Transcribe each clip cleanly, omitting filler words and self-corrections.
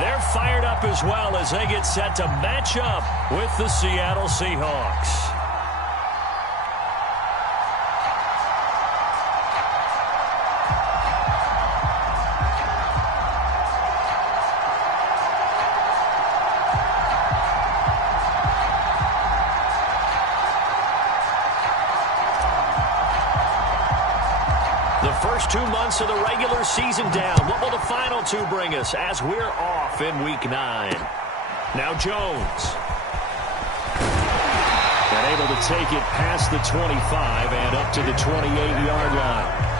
They're fired up as well as they get set to match up with the Seattle Seahawks. First 2 months of the regular season down. What will the final two bring us as we're off in Week 9? Now Jones. And able to take it past the 25 and up to the 28-yard line.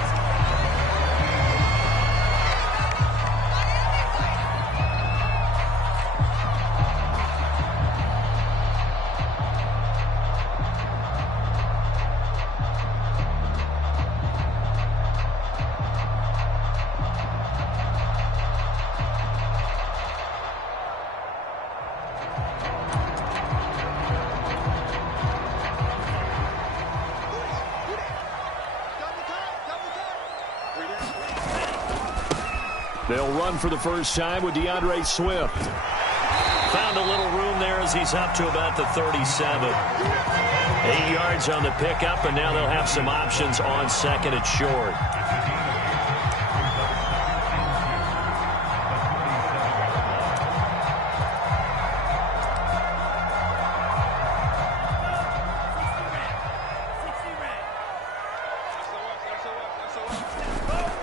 They'll run for the first time with DeAndre Swift. Found a little room there as he's up to about the 37. 8 yards on the pickup, and now they'll have some options on second and short.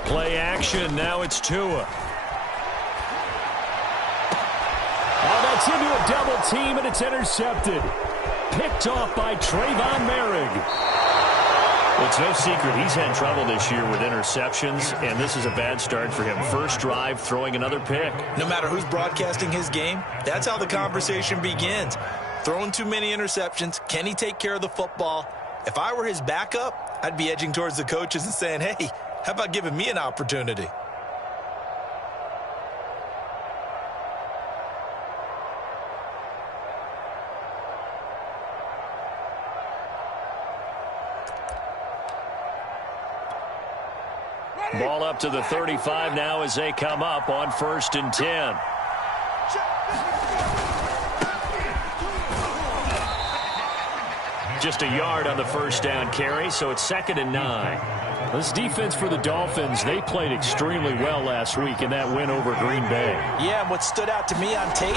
Play action. Now it's Tua. Oh, that's into a double team, and it's intercepted. Picked off by Trayvon Merrick. Well, it's no secret he's had trouble this year with interceptions, and this is a bad start for him. First drive, throwing another pick. No matter who's broadcasting his game, that's how the conversation begins. Throwing too many interceptions. Can he take care of the football? If I were his backup, I'd be edging towards the coaches and saying, hey, how about giving me an opportunity? Ball up to the 35 now as they come up on 1st and 10. Just a yard on the first down carry, so it's 2nd and 9. This defense for the Dolphins, they played extremely well last week in that win over Green Bay. Yeah, and what stood out to me on tape,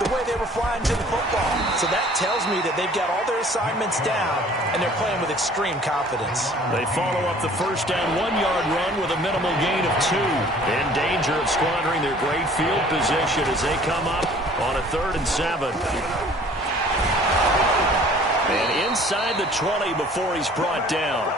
the way they were flying to the football. So that tells me that they've got all their assignments down, and they're playing with extreme confidence. They follow up the first down 1-yard run with a minimal gain of 2. In danger of squandering their great field position as they come up on a 3rd and 7. And inside the 20 before he's brought down.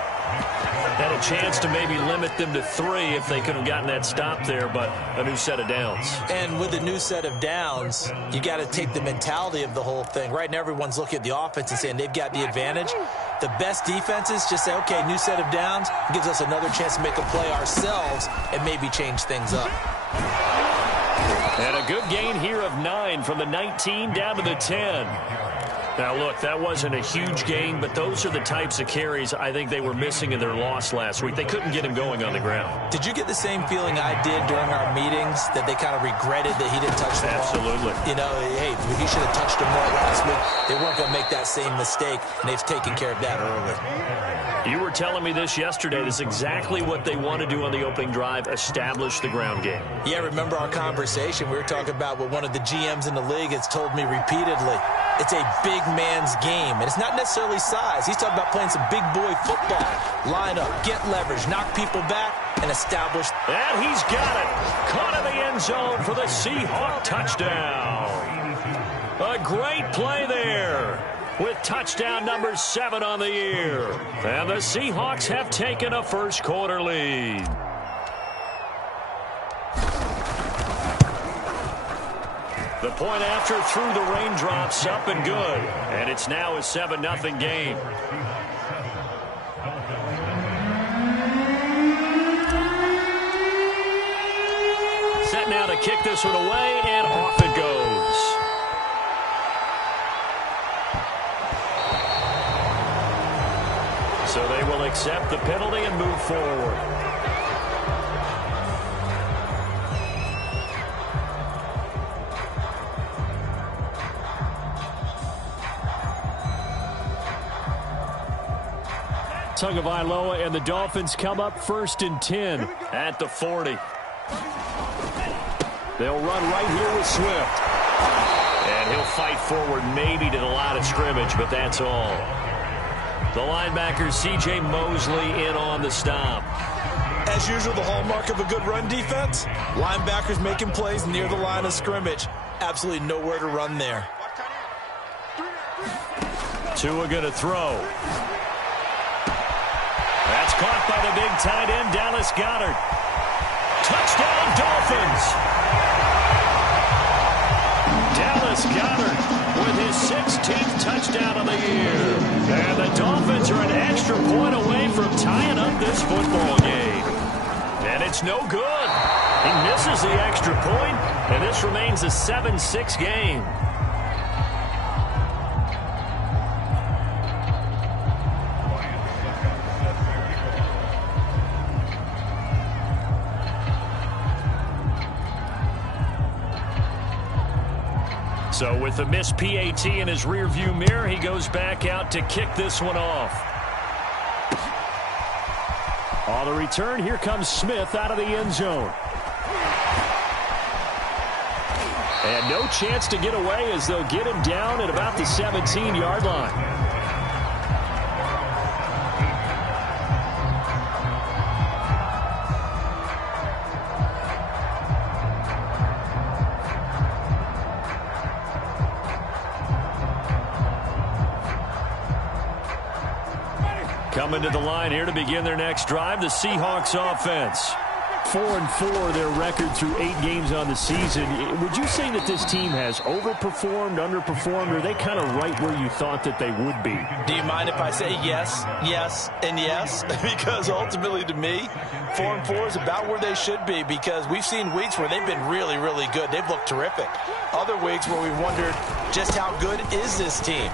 Had a chance to maybe limit them to 3 if they could have gotten that stop there, but a new set of downs. And with a new set of downs, you got to take the mentality of the whole thing. Right now, everyone's looking at the offense and saying they've got the advantage. The best defenses just say, okay, new set of downs gives us another chance to make a play ourselves and maybe change things up. And a good gain here of 9 from the 19 down to the 10. Now, look, that wasn't a huge gain, but those are the types of carries I think they were missing in their loss last week. They couldn't get him going on the ground. Did you get the same feeling I did during our meetings, that they kind of regretted that he didn't touch the ball? Absolutely. You know, hey, he should have touched him more last week. They weren't going to make that same mistake, and they've taken care of that early. You were telling me this yesterday. This is exactly what they want to do on the opening drive, establish the ground game. Yeah, remember our conversation? We were talking about what one of the GMs in the league has told me repeatedly. It's a big man's game, and it's not necessarily size. He's talking about playing some big boy football. Line up, get leverage, knock people back, and establish. And he's got it. Caught in the end zone for the Seahawk touchdown. A great play there with touchdown number 7 on the year. And the Seahawks have taken a first quarter lead. The point after through the raindrops, up and good. And it's now a 7-0 game. Set now to kick this one away, and off it goes. So they will accept the penalty and move forward. Tagovailoa, and the Dolphins come up 1st and 10 at the 40. They'll run right here with Swift. And he'll fight forward maybe to the line of scrimmage, but that's all. The linebacker, C.J. Mosley, in on the stop. As usual, the hallmark of a good run defense, linebackers making plays near the line of scrimmage. Absolutely nowhere to run there. Tua going to throw. That's caught by the big tight end, Dallas Goedert. Touchdown, Dolphins! Dallas Goedert with his 16th touchdown of the year. And the Dolphins are an extra point away from tying up this football game. And it's no good. He misses the extra point, and this remains a 7-6 game. So with the missed PAT in his rearview mirror, he goes back out to kick this one off. On the return, here comes Smith out of the end zone. And no chance to get away as they'll get him down at about the 17-yard line. Coming to the line here to begin their next drive, the Seahawks offense. 4-4 their record through 8 games on the season. Would you say that this team has overperformed, underperformed, or are they kind of right where you thought that they would be? Do you mind if I say yes, yes, and yes? Because ultimately to me, 4-4 is about where they should be, because we've seen weeks where they've been really, really good. They've looked terrific. Other weeks where we've wondered just how good is this team.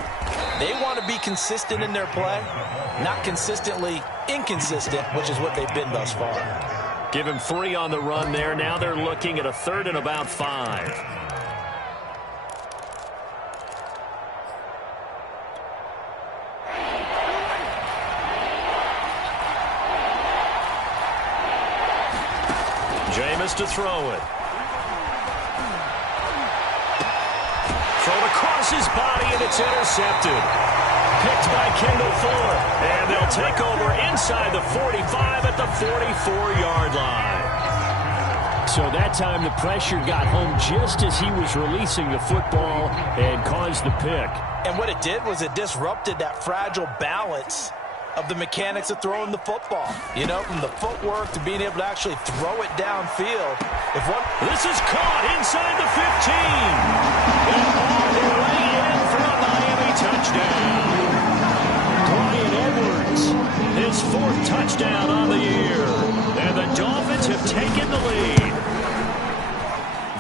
They want to be consistent in their play, not consistently inconsistent, which is what they've been thus far. Give him 3 on the run there. Now they're looking at a 3rd and about 5. Jameis to throw it. Thrown across his body, and it's intercepted. Picked by Kendall Fuller, and they'll take over inside the 45 at the 44-yard line. So that time the pressure got home just as he was releasing the football and caused the pick. And what it did was it disrupted that fragile balance of the mechanics of throwing the football. You know, from the footwork to being able to actually throw it downfield. This is caught inside the 15. And all the way in for a Miami touchdown. His 4th touchdown on the year. And the Dolphins have taken the lead.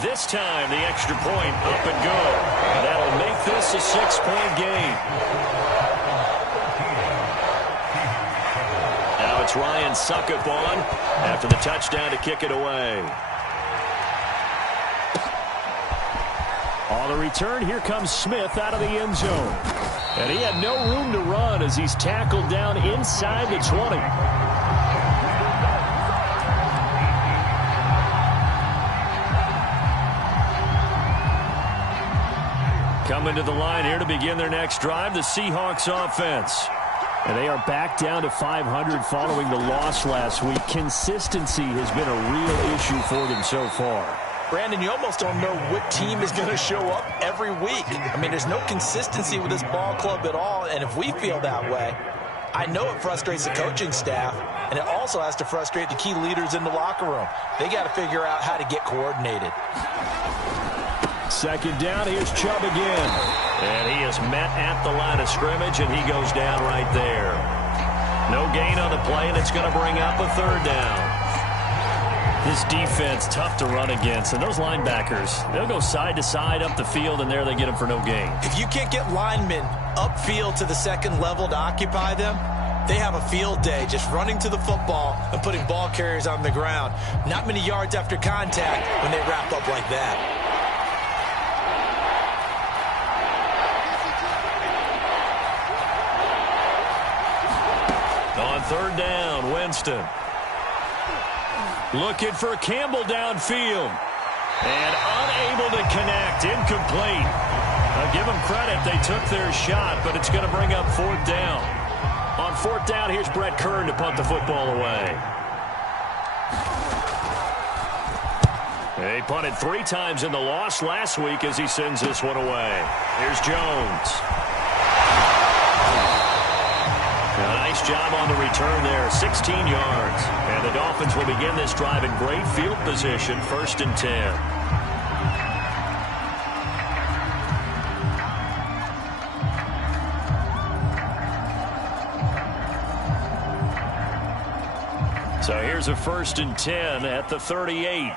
This time, the extra point up and good. That'll make this a 6-point game. Now it's Ryan Suckup on after the touchdown to kick it away. On the return, here comes Smith out of the end zone. And he had no room to run as he's tackled down inside the 20. Coming to the line here to begin their next drive, the Seahawks offense. And they are back down to 500 following the loss last week. Consistency has been a real issue for them so far. Brandon, you almost don't know what team is going to show up every week. I mean, there's no consistency with this ball club at all, and if we feel that way, I know it frustrates the coaching staff, and it also has to frustrate the key leaders in the locker room. They got to figure out how to get coordinated. 2nd down, here's Chubb again. And he is met at the line of scrimmage, and he goes down right there. No gain on the play, and it's going to bring up a 3rd down. This defense, tough to run against. And those linebackers, they'll go side to side up the field, and there they get them for no gain. If you can't get linemen upfield to the 2nd level to occupy them, they have a field day just running to the football and putting ball carriers on the ground. Not many yards after contact when they wrap up like that. On 3rd down, Winston. Looking for Campbell downfield. And unable to connect. Incomplete. I'll give them credit. They took their shot, but it's going to bring up 4th down. On 4th down, here's Brett Kern to punt the football away. They punted 3 times in the loss last week as he sends this one away. Here's Jones. A nice job on the return there, 16 yards. And the Dolphins will begin this drive in great field position, 1st and 10. So here's a 1st and 10 at the 38.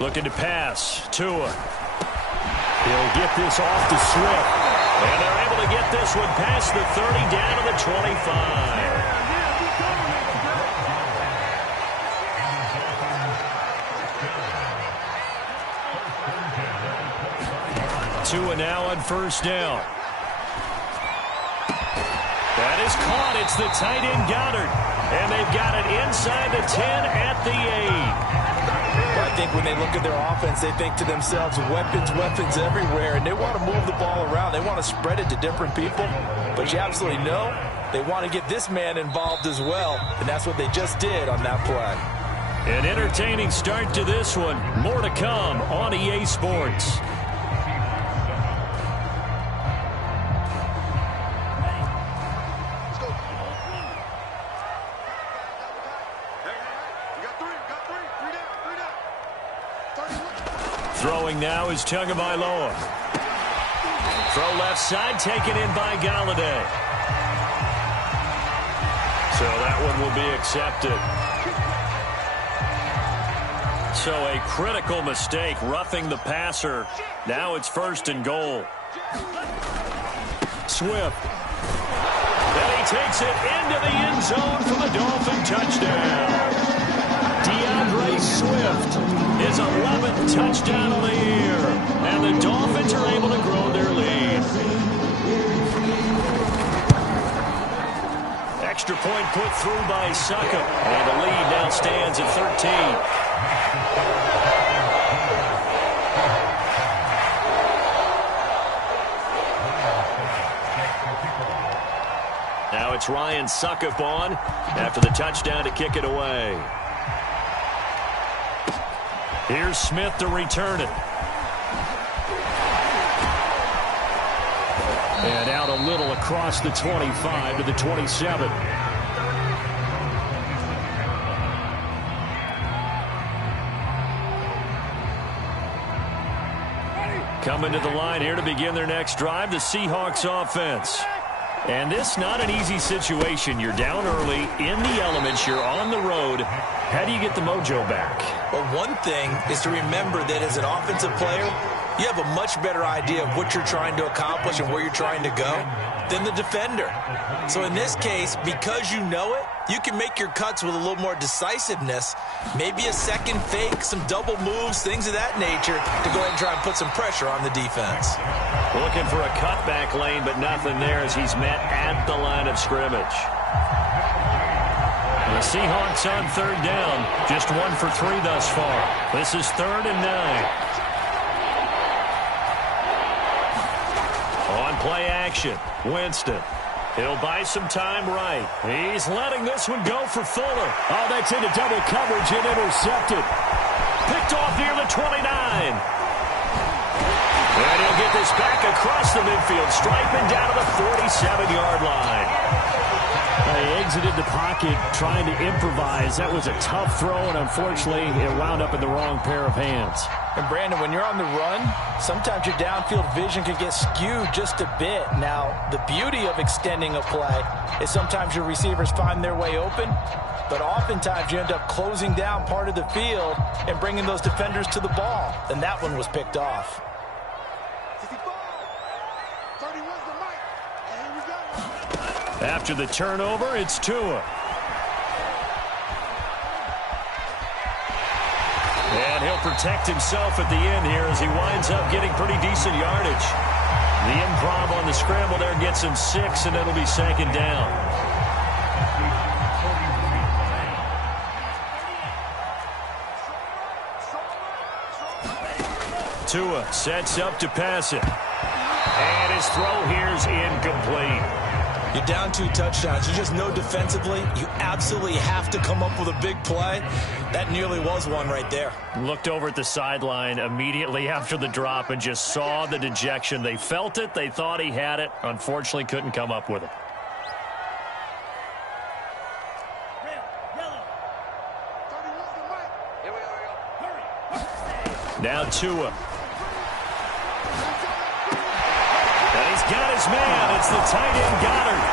Looking to pass. Tua. He'll get this off to Swift. And they're able to get this one past the 30 down to the 25. Tua now on 1st down. That is caught. It's the tight end Goddard. And they've got it inside the 10 at the 8. I think when they look at their offense, they think to themselves, weapons, weapons everywhere, and they want to move the ball around. They want to spread it to different people, but you absolutely know they want to get this man involved as well, and that's what they just did on that play. An entertaining start to this one. More to come on EA Sports. Throwing now is Tagovailoa. Throw left side, taken in by Galladay. So that one will be accepted. So a critical mistake, roughing the passer. Now it's 1st and goal. Swift. Then he takes it into the end zone for the Dolphin touchdown. DeAndre Swift, his 11th touchdown of the year. And the Dolphins are able to grow their lead. Extra point put through by Succop. And the lead now stands at 13. Now it's Ryan Succop on after the touchdown to kick it away. Here's Smith to return it. And out a little across the 25 to the 27. Coming to the line here to begin their next drive, the Seahawks offense. And this not an easy situation. You're down early, in the elements, you're on the road. How do you get the mojo back? Well, one thing is to remember that as an offensive player, you have a much better idea of what you're trying to accomplish and where you're trying to go than the defender. So in this case, because you know it, you can make your cuts with a little more decisiveness, maybe a second fake, some double moves, things of that nature, to go ahead and try and put some pressure on the defense. Looking for a cutback lane, but nothing there as he's met at the line of scrimmage. The Seahawks on 3rd down, just 1 for 3 thus far. This is 3rd and 9. On play action, Winston. He'll buy some time right. He's letting this one go for Fuller. Oh, that's into double coverage and intercepted. Picked off near the 29. And he'll get this back across the midfield, striping down to the 47-yard line. He exited the pocket trying to improvise. That was a tough throw, and unfortunately, it wound up in the wrong pair of hands. And, Brandon, when you're on the run, sometimes your downfield vision can get skewed just a bit. Now, the beauty of extending a play is sometimes your receivers find their way open, but oftentimes you end up closing down part of the field and bringing those defenders to the ball. And that one was picked off. After the turnover, it's Tua. And he'll protect himself at the end here as he winds up getting pretty decent yardage. The improv on the scramble there gets him 6, and it'll be second down. Tua sets up to pass it. And his throw here's incomplete. You're down 2 touchdowns. You just know defensively you absolutely have to come up with a big play. That nearly was one right there. Looked over at the sideline immediately after the drop and just saw the dejection. They felt it. They thought he had it. Unfortunately, couldn't come up with it. Now Tua. And he's got his man. It's the tight end Goddard.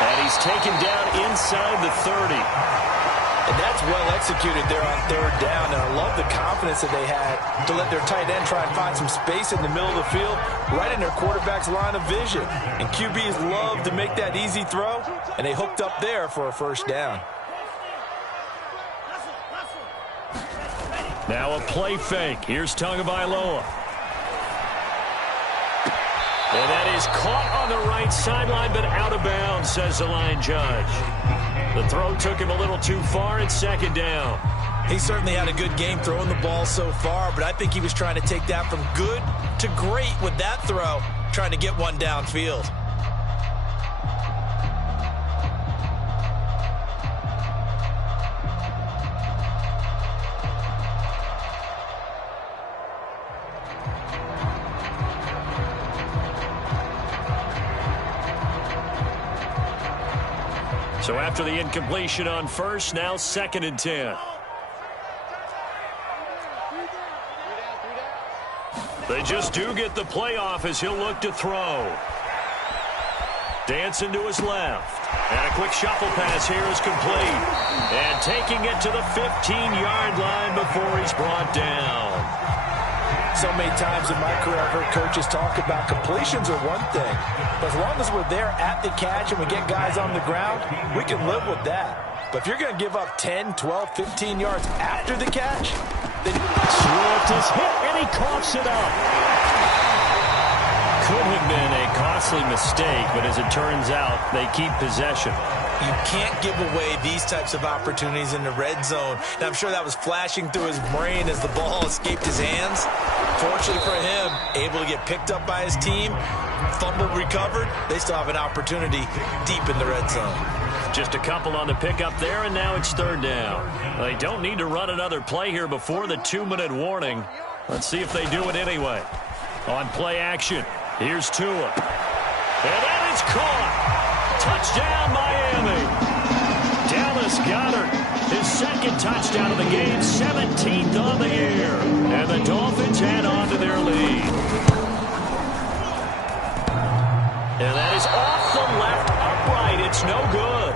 And he's taken down inside the 30. And that's well executed there on third down. And I love the confidence that they had to let their tight end try and find some space in the middle of the field, right in their quarterback's line of vision. And QBs love to make that easy throw, and they hooked up there for a first down. Now a play fake. Here's Tagovailoa. And that is caught on the right sideline, but out of bounds, says the line judge. The throw took him a little too far. It's second down. He certainly had a good game throwing the ball so far, but I think he was trying to take that from good to great with that throw, trying to get one downfield. So after the incompletion on first, now 2nd and 10. They just do get the playoff as he'll look to throw. Dancing to his left. And a quick shuffle pass here is complete. And taking it to the 15-yard line before he's brought down. So many times in my career, I've heard coaches talk about completions are one thing. But as long as we're there at the catch and we get guys on the ground, we can live with that. But if you're going to give up 10, 12, 15 yards after the catch, then Swift is hit, and he coughs it up. Could have been a costly mistake, but as it turns out, they keep possession. You can't give away these types of opportunities in the red zone. And I'm sure that was flashing through his brain as the ball escaped his hands. Fortunately for him, able to get picked up by his team, fumble recovered. They still have an opportunity deep in the red zone. Just a couple on the pickup there, and now it's third down. They don't need to run another play here before the 2-minute warning. Let's see if they do it anyway. On play action, here's Tua. And that is caught. Touchdown, Miami. Dallas Goedert, his 2nd touchdown of the game, 17th on the year. And the Dolphins add on to their lead. And that is off the left upright. It's no good.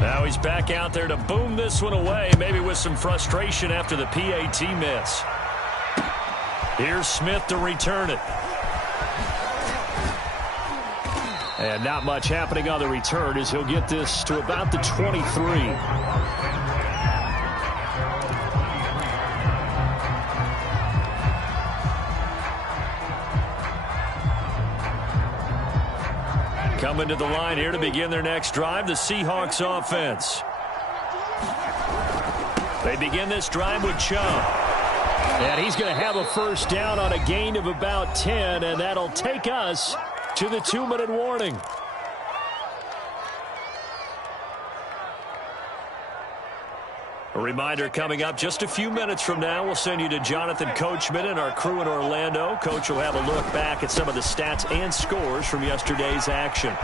Now he's back out there to boom this one away, maybe with some frustration after the PAT miss. Here's Smith to return it. And not much happening on the return as he'll get this to about the 23. Coming to the line here to begin their next drive, the Seahawks offense. They begin this drive with Chubb. And he's going to have a first down on a gain of about 10, and that'll take us to the 2-minute warning. A reminder coming up just a few minutes from now. We'll send you to Jonathan Coachman and our crew in Orlando. Coach will have a look back at some of the stats and scores from yesterday's action.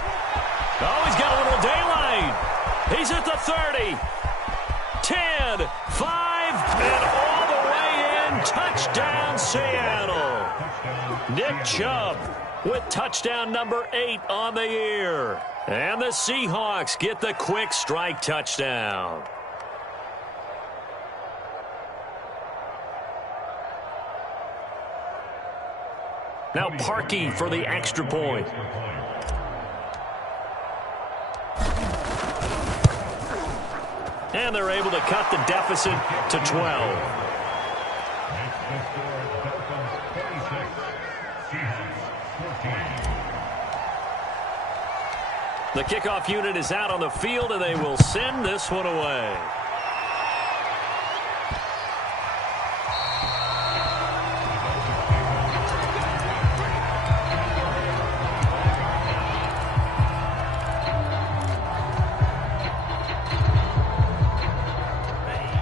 Oh, he's got a little daylight. He's at the 30, 10, 5, and all the way in. Touchdown, Seattle. Nick Chubb with touchdown number 8 on the year. And the Seahawks get the quick strike touchdown. Now Parkey for the extra point. And they're able to cut the deficit to 12. The kickoff unit is out on the field, and they will send this one away.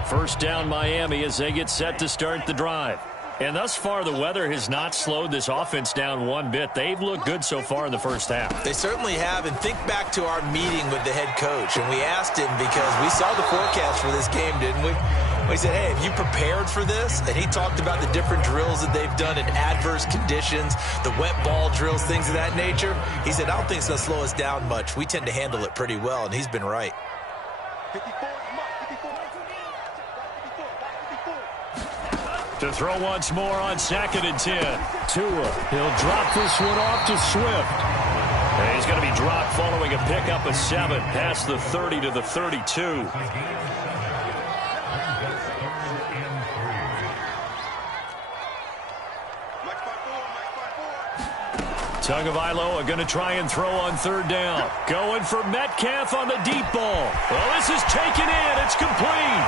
First down Miami as they get set to start the drive. And thus far, the weather has not slowed this offense down one bit. They've looked good so far in the first half. They certainly have. And think back to our meeting with the head coach. And we asked him because we saw the forecast for this game, didn't we? We said, hey, have you prepared for this? And he talked about the different drills that they've done in adverse conditions, the wet ball drills, things of that nature. He said, I don't think it's going to slow us down much. We tend to handle it pretty well, and he's been right. To throw once more on 2nd and 10. Tua, he'll drop this one off to Swift. And he's going to be dropped following a pickup of 7 past the 30 to the 32. Tagovailoa are going to try and throw on 3rd down. Going for Metcalf on the deep ball. Well, this is taken in. It's complete.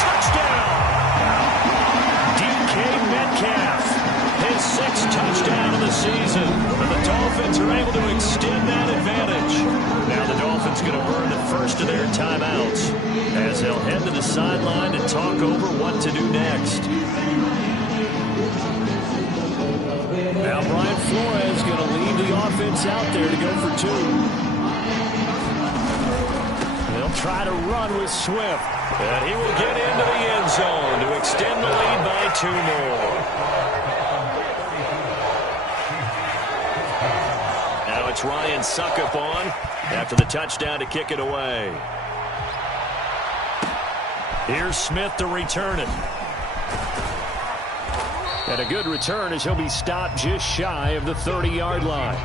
Touchdown. Metcalf, his 6th touchdown of the season. And the Dolphins are able to extend that advantage. Now the Dolphins going to burn the first of their timeouts as they'll head to the sideline to talk over what to do next. Now Brian Flores going to lead the offense out there to go for 2. They'll try to run with Swift. And he will get into the end zone to extend the lead by 2 more. Now it's Ryan Suckup on after the touchdown to kick it away. Here's Smith to return it. And a good return as he'll be stopped just shy of the 30-yard line.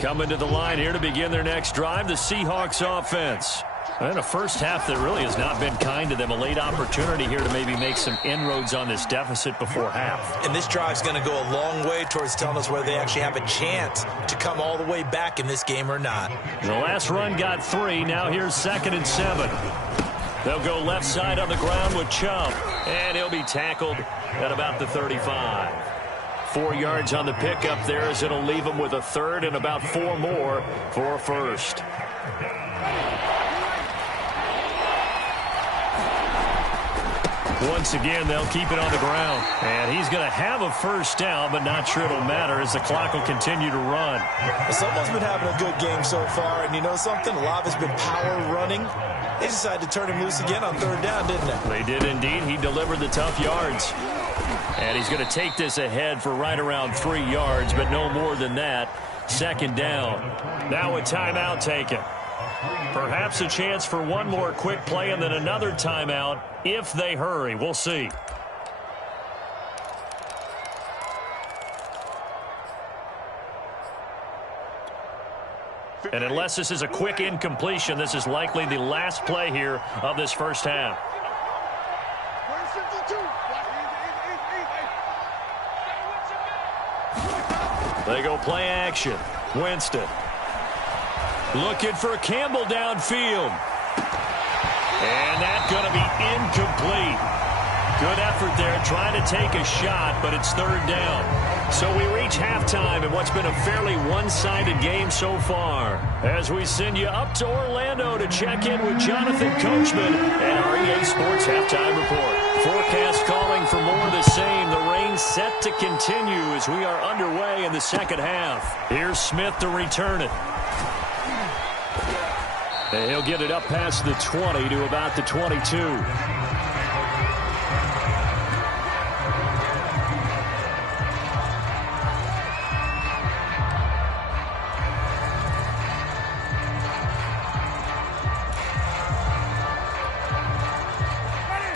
Coming to the line here to begin their next drive, the Seahawks offense. And a first half that really has not been kind to them. A late opportunity here to maybe make some inroads on this deficit before half. And this drive is going to go a long way towards telling us whether they actually have a chance to come all the way back in this game or not. The last run got 3. Now here's 2nd and 7. They'll go left side on the ground with Chubb. And he'll be tackled at about the 35. 4 yards on the pickup there as it'll leave them with a 3rd and about 4 more for a first. Once again, they'll keep it on the ground. And he's going to have a first down, but not sure it'll matter as the clock will continue to run. Someone's been having a good game so far, and you know something? A lot of it's been power running. They decided to turn him loose again on 3rd down, didn't they? They did indeed. He delivered the tough yards. And he's going to take this ahead for right around 3 yards, but no more than that. 2nd down. Now a timeout taken. Perhaps a chance for one more quick play and then another timeout if they hurry. We'll see. And unless this is a quick incompletion, this is likely the last play here of this first half. They go play action. Winston. Looking for Campbell downfield. And that's going to be incomplete. Good effort there trying to take a shot, but it's 3rd down. So we reach halftime in what's been a fairly one-sided game so far. As we send you up to Orlando to check in with Jonathan Coachman and our EA Sports Halftime Report. Forecast calling for more of the same. The rain set to continue as we are underway in the second half. Here's Smith to return it. And he'll get it up past the 20 to about the 22.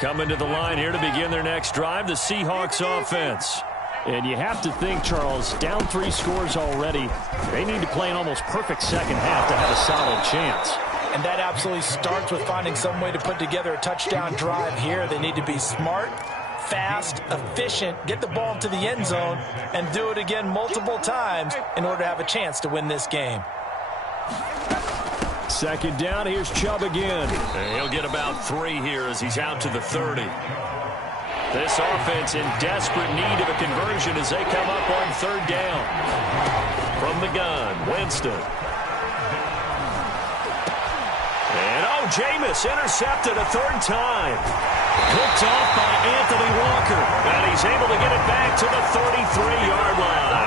Coming to the line here to begin their next drive, the Seahawks offense. And you have to think, Charles, down 3 scores already. They need to play an almost perfect second half to have a solid chance. And that absolutely starts with finding some way to put together a touchdown drive here. They need to be smart, fast, efficient, get the ball into the end zone, and do it again multiple times in order to have a chance to win this game. Second down, here's Chubb again. And he'll get about 3 here as he's out to the 30. This offense in desperate need of a conversion as they come up on 3rd down. From the gun, Winston. And Jameis intercepted a 3rd time. Picked off by Anthony Walker. And he's able to get it back to the 33-yard line.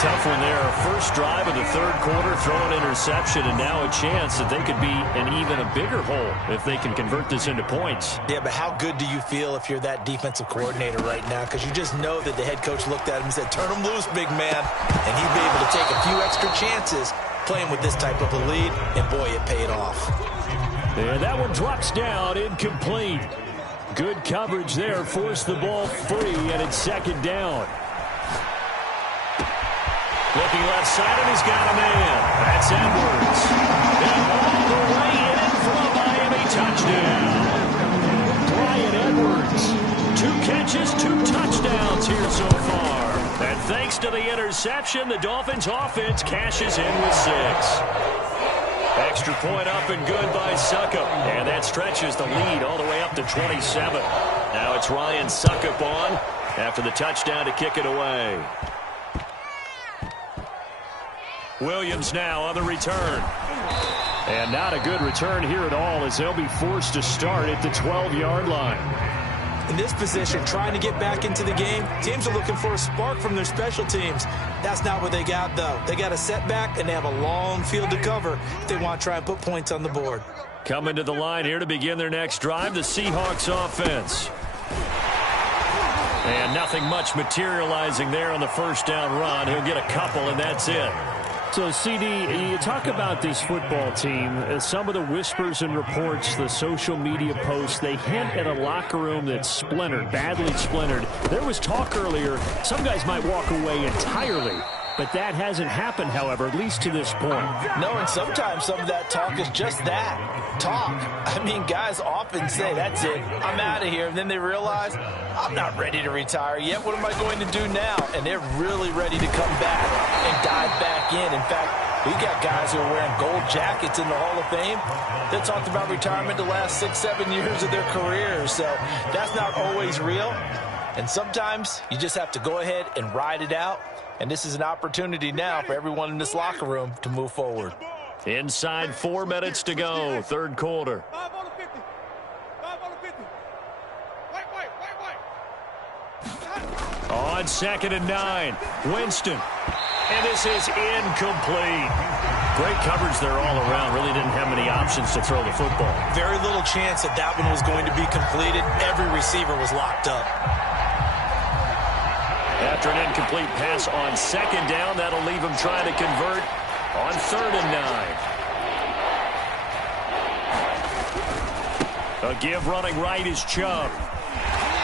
Tough one there. First drive of the 3rd quarter, throwing interception, and now a chance that they could be in even a bigger hole if they can convert this into points. Yeah, but how good do you feel if you're that defensive coordinator right now? Because you just know that the head coach looked at him and said, turn him loose, big man. And he'd be able to take a few extra chances playing with this type of a lead, and boy, it paid off. And that one drops down, incomplete. Good coverage there, forced the ball free, and it's 2nd down. Looking left side, and he's got a man. That's Edwards. And all the way in for a Miami touchdown. Bryan Edwards. 2 catches, 2 touchdowns here so far. And thanks to the interception, the Dolphins' offense cashes in with 6. Extra point up and good by Succop. And that stretches the lead all the way up to 27. Now it's Ryan Succop on after the touchdown to kick it away. Williams now on the return. And not a good return here at all as they'll be forced to start at the 12-yard line. In this position, trying to get back into the game, teams are looking for a spark from their special teams. That's not what they got, though. They got a setback, and they have a long field to cover if they want to try and put points on the board. Coming to the line here to begin their next drive, the Seahawks offense. And nothing much materializing there on the first down run. He'll get a couple, and that's it. So, CD, you talk about this football team. Some of the whispers and reports, the social media posts, they hint at a locker room that's splintered, badly splintered. There was talk earlier, some guys might walk away entirely. But that hasn't happened, however, at least to this point. No, and sometimes some of that talk is just that, talk. I mean, guys often say, that's it, I'm out of here. And then they realize, I'm not ready to retire yet. What am I going to do now? And they're really ready to come back and dive back in. In fact, we got guys who are wearing gold jackets in the Hall of Fame that talked about retirement the last 6-7 years of their careers. So that's not always real. And sometimes you just have to go ahead and ride it out. And this is an opportunity now for everyone in this locker room to move forward. Inside 4 minutes to go, 3rd quarter. 5 on the 50. 5 on the 50. Wait. On 2nd and 9, Winston. And this is incomplete. Great coverage there all around. Really didn't have many options to throw the football. Very little chance that that one was going to be completed. Every receiver was locked up. After an incomplete pass on 2nd down, that'll leave him trying to convert on 3rd and 9. A give running right is Chubb.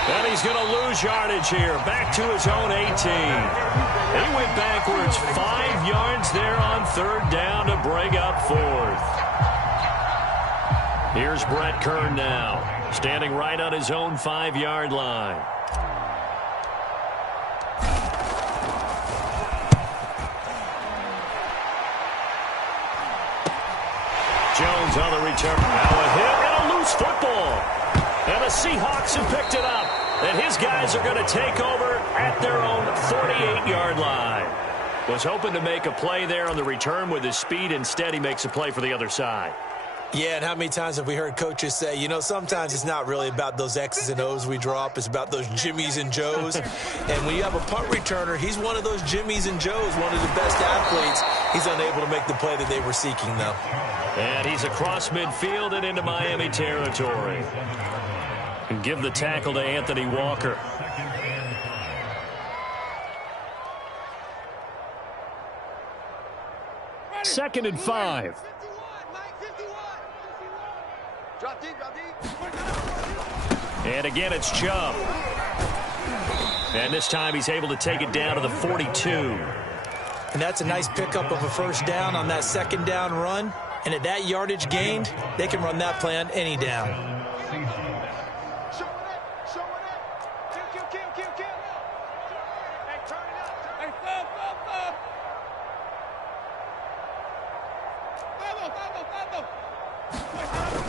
And he's going to lose yardage here. Back to his own 18. He went backwards 5 yards there on 3rd down to bring up 4th. Here's Brett Kern now, standing right on his own 5-yard line. Jones on the return. Now a hit and a loose football. And the Seahawks have picked it up. And his guys are going to take over at their own 48-yard line. Was hoping to make a play there on the return with his speed. Instead, he makes a play for the other side. Yeah, and how many times have we heard coaches say, you know, sometimes it's not really about those X's and O's we draw up. It's about those Jimmies and Joes. And when you have a punt returner, he's one of those Jimmies and Joes, one of the best athletes. He's unable to make the play that they were seeking, though. And he's across midfield and into Miami territory. And give the tackle to Anthony Walker. Second and 5. And again, it's Chubb. And this time he's able to take it down to the 42. And that's a nice pickup of a first down on that second down run. And at that yardage gained, they can run that play on any down.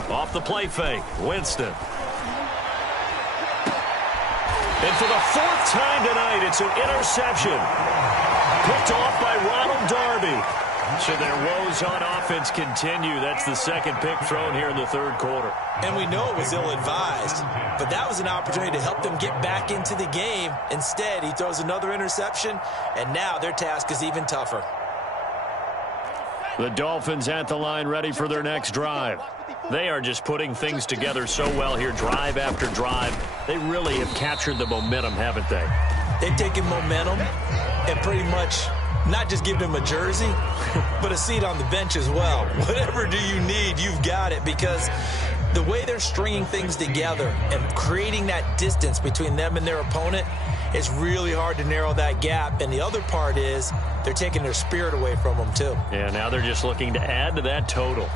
Off the play fake, Winston. And for the fourth time tonight, it's an interception. Picked off by Ronald Darby. So their woes on offense continue. That's the second pick thrown here in the third quarter. And we know it was ill-advised, but that was an opportunity to help them get back into the game. Instead, he throws another interception, and now their task is even tougher. The Dolphins at the line ready for their next drive. They are just putting things together so well here, drive after drive. They really have captured the momentum, haven't they? They've taken momentum and pretty much not just given them a jersey, but a seat on the bench as well. Whatever do you need, you've got it, because the way they're stringing things together and creating that distance between them and their opponent, it's really hard to narrow that gap. And the other part is they're taking their spirit away from them, too. Yeah, now they're just looking to add to that total.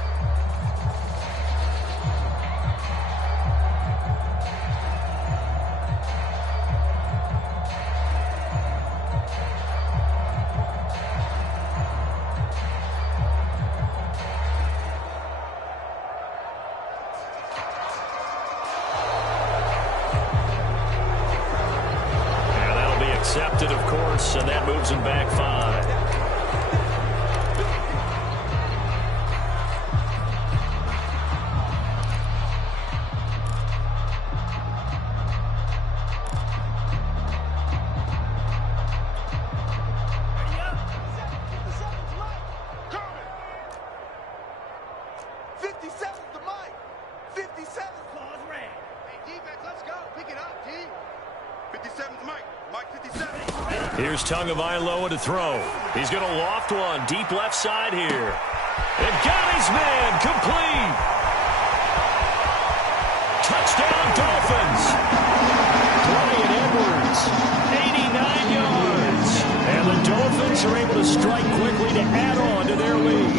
Accepted, of course, and that moves him back 5. Here's Tagovailoa to throw. He's going to loft one deep left side here. And got his man complete. Touchdown Dolphins. Bryan Edwards, 89 yards. And the Dolphins are able to strike quickly to add on to their lead.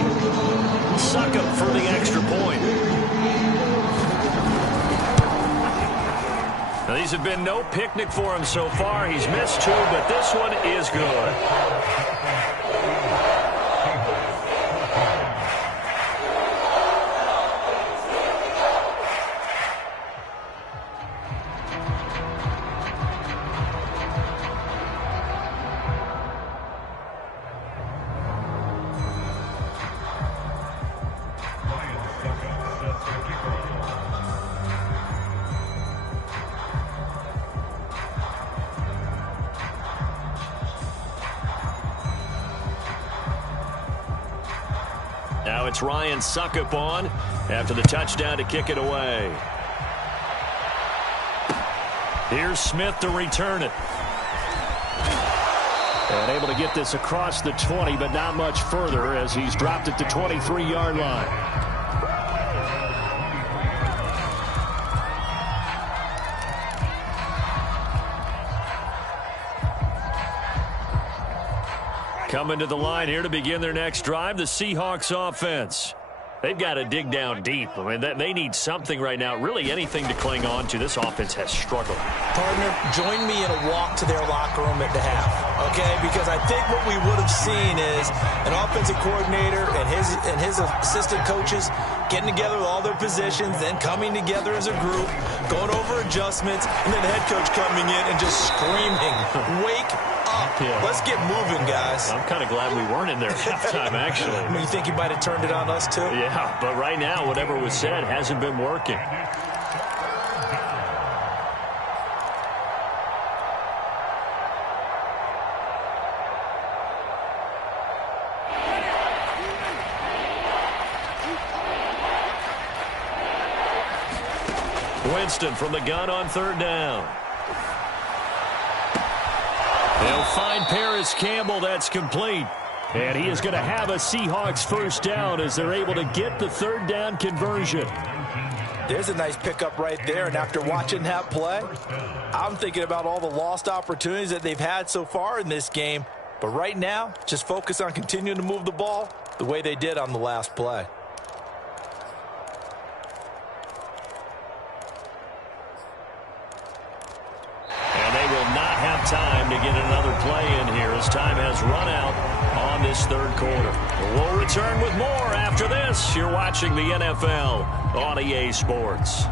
Succop for the extra point. Now, these have been no picnic for him so far. He's missed 2, but this one is good. Now it's Ryan Succop on after the touchdown to kick it away. Here's Smith to return it. And able to get this across the 20, but not much further as he's dropped it to 23-yard line. Coming to the line here to begin their next drive, the Seahawks offense. They've got to dig down deep. I mean, they need something right now, really anything to cling on to. This offense has struggled. Partner, join me in a walk to their locker room at the half, okay? Because I think what we would have seen is an offensive coordinator and his assistant coaches getting together with all their positions, then coming together as a group, going over adjustments, and then the head coach coming in and just screaming, wake up. Yeah. Let's get moving, guys. I'm kind of glad we weren't in there at halftime, actually. I mean, you think you might have turned it on us, too? Yeah, but right now, whatever was said hasn't been working. Winston from the gun on third down. They'll find Paris Campbell. That's complete. And he is going to have a Seahawks first down as they're able to get the third down conversion. There's a nice pickup right there, and after watching that play, I'm thinking about all the lost opportunities that they've had so far in this game. But right now, just focus on continuing to move the ball the way they did on the last play. And they will not have time to get another play in here as time has run out on this third quarter. We'll return with more after this. You're watching the NFL on EA Sports.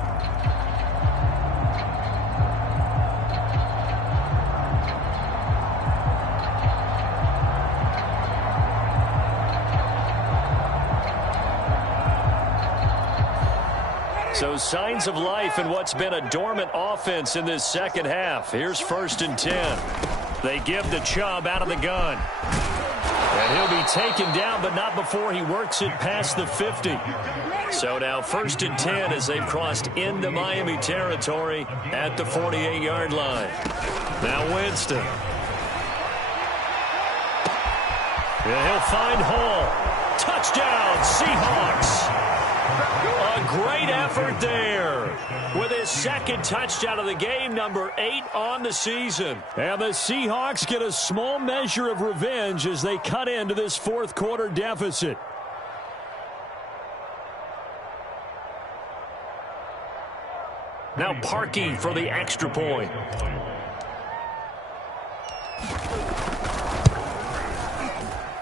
So signs of life in what's been a dormant offense in this second half. Here's 1st and 10. They give the Chubb out of the gun. And he'll be taken down, but not before he works it past the 50. So now 1st and 10 as they've crossed into Miami territory at the 48-yard line. Now Winston. And he'll find Hall. Touchdown, Seahawks. A great effort there with his second touchdown of the game, number 8 on the season. And the Seahawks get a small measure of revenge as they cut into this fourth quarter deficit. Now Parkey for the extra point.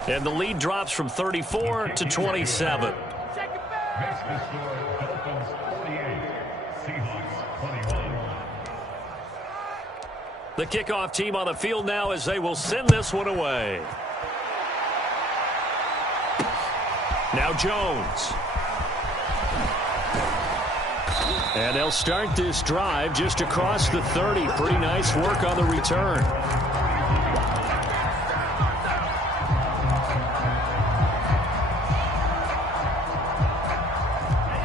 And the lead drops from 34 to 27. The kickoff team on the field now as they will send this one away. Now Jones. And they'll start this drive just across the 30. Pretty nice work on the return.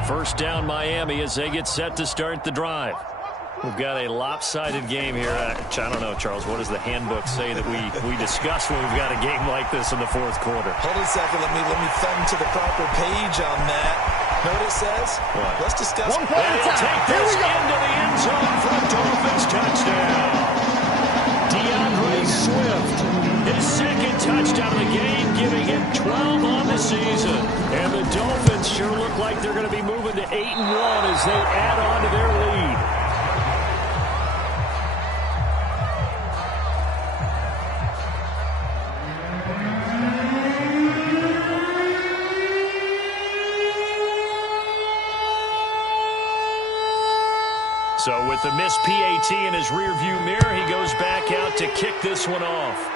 First down Miami as they get set to start the drive. We've got a lopsided game here. I don't know, Charles, what does the handbook say that we discuss when we've got a game like this in the fourth quarter? Hold on a second. Let me thumb to the proper page on that. Know what it says? What? Let's discuss. And he'll take this into the end zone for a Dolphins touchdown. DeAndre Swift, his second touchdown of the game, giving him 12 on the season. And the Dolphins sure look like they're going to be moving to 8-1 as they add on to their lead. So with the missed PAT in his rearview mirror, he goes back out to kick this one off.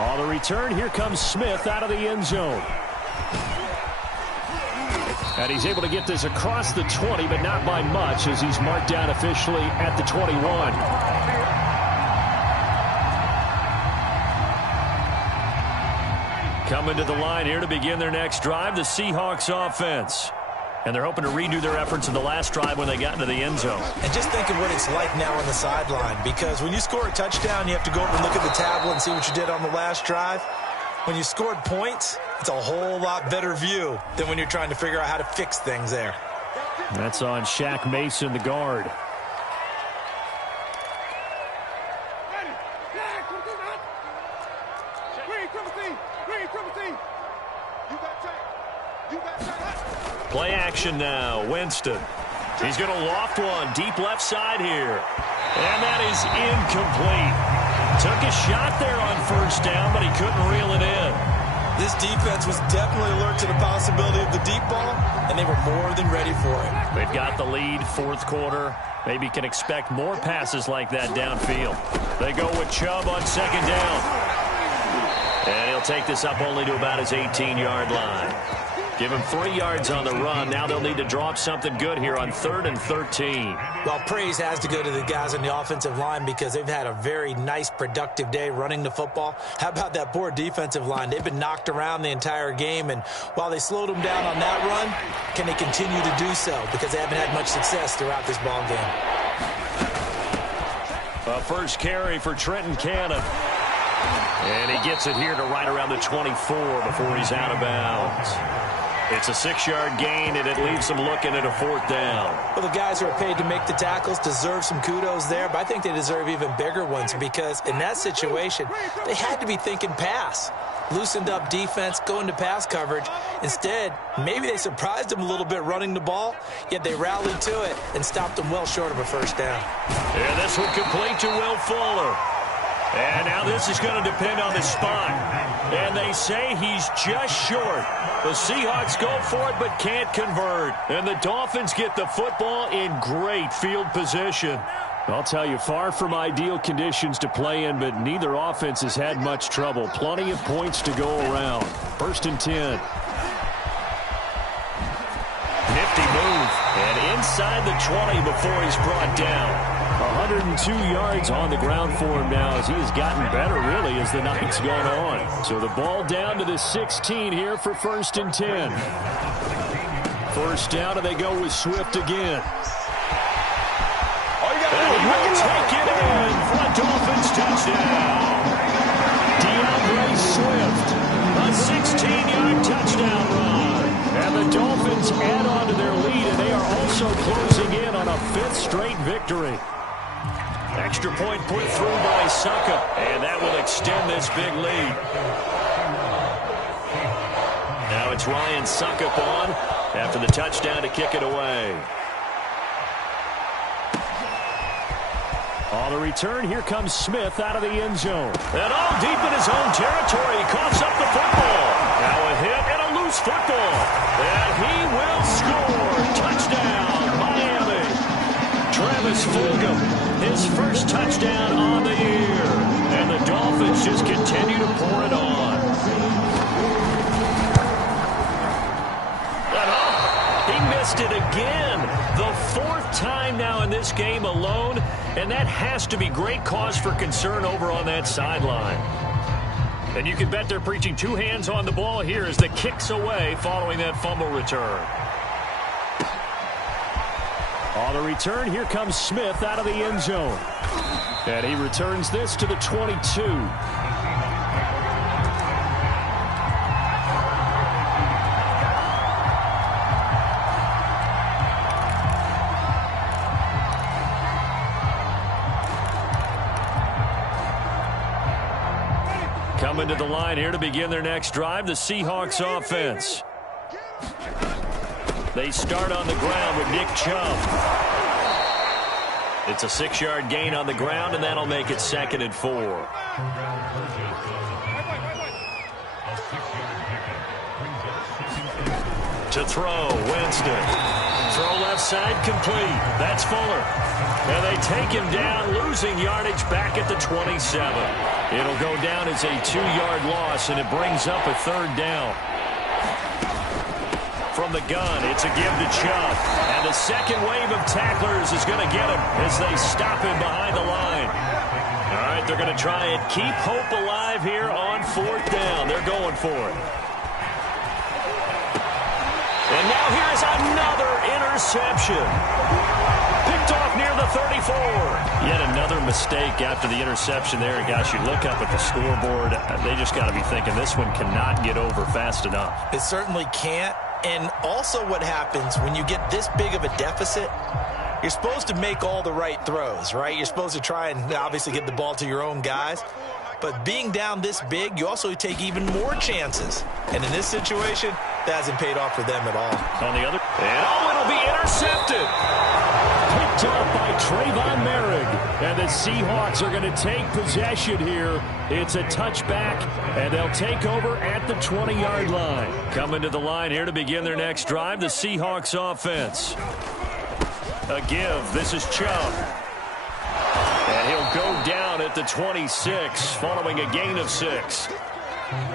On the return, here comes Smith out of the end zone. And he's able to get this across the 20, but not by much as he's marked down officially at the 21. Coming to the line here to begin their next drive, the Seahawks offense. And they're hoping to redo their efforts in the last drive when they got into the end zone. And just think of what it's like now on the sideline, because when you score a touchdown, you have to go up and look at the tablet and see what you did on the last drive. When you scored points, it's a whole lot better view than when you're trying to figure out how to fix things there. That's on Shaq Mason, the guard. Play action now. Winston. He's going to loft one deep left side here. And that is incomplete. Took a shot there on first down, but he couldn't reel it in. This defense was definitely alert to the possibility of the deep ball, and they were more than ready for it. They've got the lead, fourth quarter. Maybe can expect more passes like that downfield. They go with Chubb on second down. And he'll take this up only to about his 18-yard line. Give him 3 yards on the run. Now they'll need to draw up something good here on 3rd and 13. Well, praise has to go to the guys on the offensive line because they've had a very nice, productive day running the football. How about that poor defensive line? They've been knocked around the entire game, and while they slowed them down on that run, can they continue to do so? Because they haven't had much success throughout this ball game. A first carry for Trenton Cannon. And he gets it here to right around the 24 before he's out of bounds. It's a 6-yard gain, and it leaves them looking at a 4th down. Well, the guys who are paid to make the tackles deserve some kudos there, but I think they deserve even bigger ones because in that situation, they had to be thinking pass. Loosened up defense, going to pass coverage. Instead, maybe they surprised them a little bit running the ball, yet they rallied to it and stopped them well short of a 1st down. And this one complete to Will Fuller. And now this is going to depend on the spot. And they say he's just short. The Seahawks go for it but can't convert. And the Dolphins get the football in great field position. I'll tell you, far from ideal conditions to play in, but neither offense has had much trouble. Plenty of points to go around. 1st and 10. Nifty move. And inside the 20 before he's brought down. 102 yards on the ground for him now as he has gotten better, really, as the night's gone on. So the ball down to the 16 here for 1st and 10. 1st down, and they go with Swift again. And he will take it in for a Dolphins touchdown. DeAndre Swift, a 16-yard touchdown run. And the Dolphins add on to their lead, and they are also closing in on a 5th straight victory. Extra point put through by Suckup, and that will extend this big lead. Now it's Ryan Suckup on after the touchdown to kick it away. On the return, here comes Smith out of the end zone. And all deep in his own territory, he coughs up the football. Now a hit and a loose football. And he will score. Touchdown, Miami. Travis Fulgham, his 1st touchdown on the year. And the Dolphins just continue to pour it on. He missed it again. The 4th time now in this game alone. And that has to be great cause for concern over on that sideline. And you can bet they're preaching 2 hands on the ball here as the kick's away following that fumble return. On the return, here comes Smith out of the end zone. And he returns this to the 22. Coming to the line here to begin their next drive, the Seahawks offense. They start on the ground with Nick Chubb. It's a 6-yard gain on the ground, and that'll make it 2nd and 4. To throw, Winston. Throw left side, complete. That's Fuller. And they take him down, losing yardage back at the 27. It'll go down as a 2-yard loss, and it brings up a 3rd down. From the gun, it's a give to Chubb. And the second wave of tacklers is going to get him as they stop him behind the line. All right, they're going to try and keep hope alive here on 4th down. They're going for it. And now here's another interception. Picked off near the 34. Yet another mistake after the interception there. Gosh, you look up at the scoreboard. They just got to be thinking this one cannot get over fast enough. It certainly can't. And also what happens when you get this big of a deficit, you're supposed to make all the right throws, right? You're supposed to try and obviously get the ball to your own guys. But being down this big, you also take even more chances. And in this situation, that hasn't paid off for them at all. On the other, and it'll be intercepted. Picked up by Trayvon Merrick. And the Seahawks are going to take possession here. It's a touchback, and they'll take over at the 20-yard line. Coming to the line here to begin their next drive, the Seahawks offense. A give. This is Chubb. And he'll go down at the 26 following a gain of 6.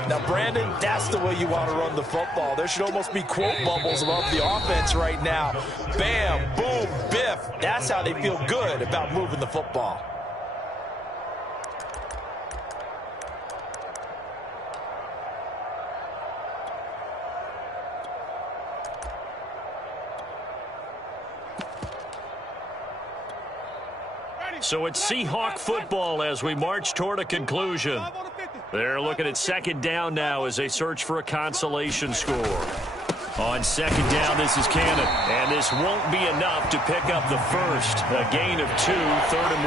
Now, Brandon, that's the way you want to run the football. There should almost be quote bubbles above the offense right now. Bam, boom, biff. That's how they feel good about moving the football. So it's Seahawk football as we march toward a conclusion. They're looking at 2nd down now as they search for a consolation score. On second down, this is Cannon. And this won't be enough to pick up the first. A gain of 2, 3rd and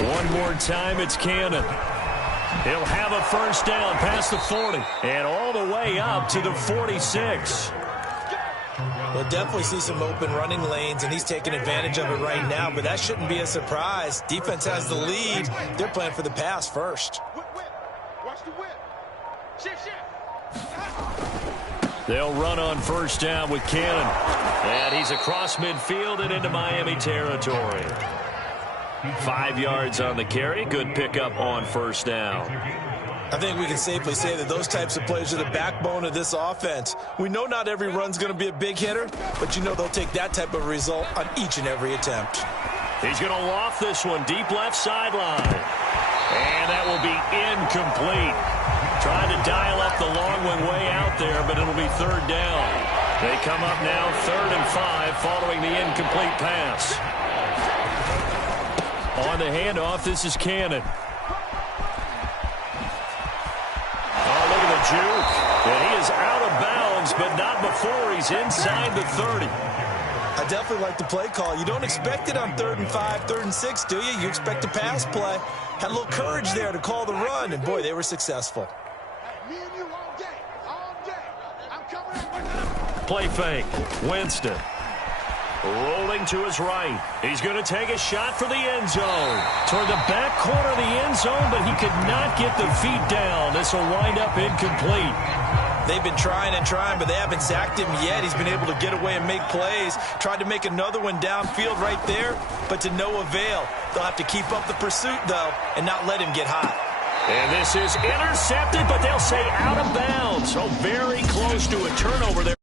1. One more time, it's Cannon. He'll have a first down past the 40 and all the way up to the 46. We'll definitely see some open running lanes, and he's taking advantage of it right now, but that shouldn't be a surprise. Defense has the lead. They're playing for the pass first. Watch the whip. Shift. They'll run on first down with Cannon. And he's across midfield and into Miami territory. 5 yards on the carry. Good pickup on first down. I think we can safely say that those types of plays are the backbone of this offense. We know not every run's going to be a big hitter, but you know they'll take that type of result on each and every attempt. He's going to loft this one deep left sideline. And that will be incomplete. Trying to dial up the long one way out there, but it'll be 3rd down. They come up now 3rd and 5 following the incomplete pass. On the handoff, this is Cannon. Oh, look at the juke. And he is out of bounds, but not before he's inside the 30. I definitely like the play call. You don't expect it on 3rd and 5, 3rd and 6, do you? You expect a pass play. Had a little courage there to call the run, and boy, they were successful. Me and you all day. All day. I'm coming up with it. Play fake. Winston. Rolling to his right. He's going to take a shot for the end zone. Toward the back corner of the end zone, but he could not get the feet down. This will wind up incomplete. They've been trying and trying, but they haven't sacked him yet. He's been able to get away and make plays. Tried to make another one downfield right there, but to no avail. They'll have to keep up the pursuit, though, and not let him get hot. And this is intercepted, but they'll say out of bounds. So very close to a turnover there.